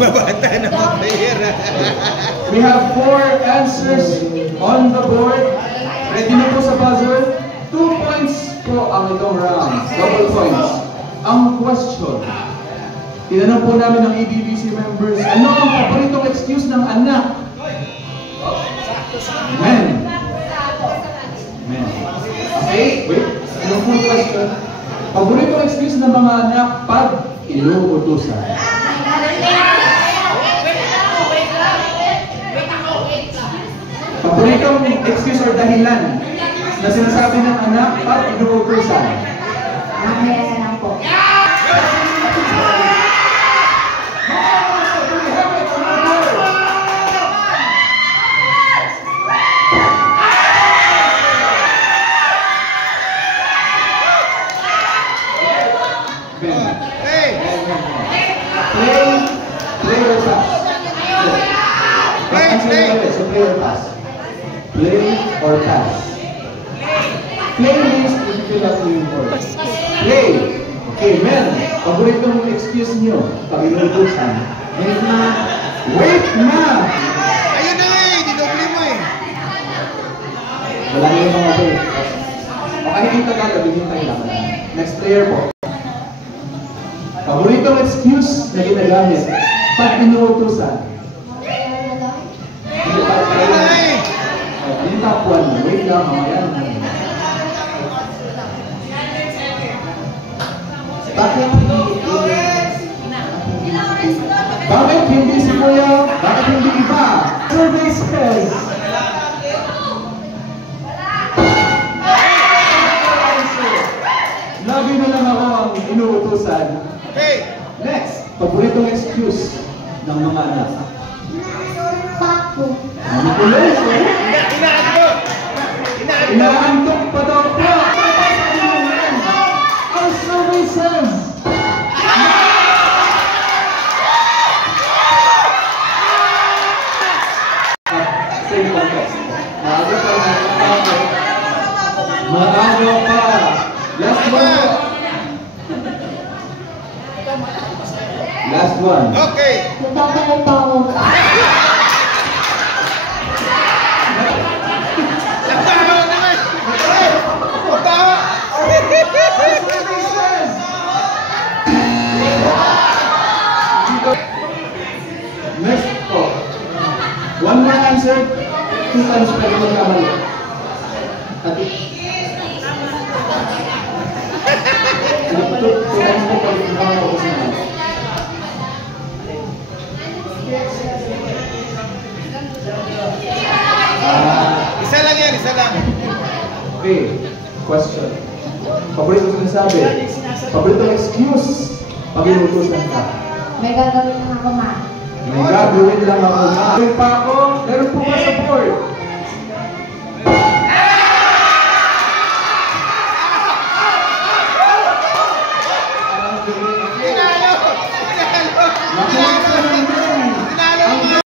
Babata na player. We have 4 answers on the board. Ready na po sa buzzer? 2 points po ang itong round. Double points. Ang question, tinanong po namin ng ABBC members, ano ang paboritong excuse ng anak? Men. Men. Okay, wait. Ano po yung question? Paboritong excuse ng mga anak pag inuutusan. Paboritong excuse or dahilan na sinasabi ng anak pag inuutusan. Mamaya na lang po. Play or pass? Play means if you feel like playing words. Play. Okay, men. Paboritong excuse nyo pag inuutusan. Wait na. Wait na! Ayun na eh! Di doble mo eh! Wala na yung mga wait. Baka hindi tagal, bigintay lang. Next player po. Paboritong excuse na ginagamit pag inuutusan. Hindi pa tayo. Yung top 1, wait lang, mamaya naman. Bakit hindi si Kuya? Bakit hindi iba? Survey says. Lagi na lang ako ang inuutusan. Next, paboritong excuse ng mga anak. Manipulis, eh? Inaantok pa daw po. Our survey says. Same context. Maaga pa. Last one. Last one. Okay. Nagtatanong pa ako. Next po. One more answer, 2 times pwede magkamali. Ati. 2 times po pwede magkamali. Isa lang yan, isa lang. Okay, question. Paborito sinasabi. Paborito excuse pag inutusan ka. May gagawin lang ako, ma. May gagawin lang ako. Gagawin pa ako. Meron po ba sa board?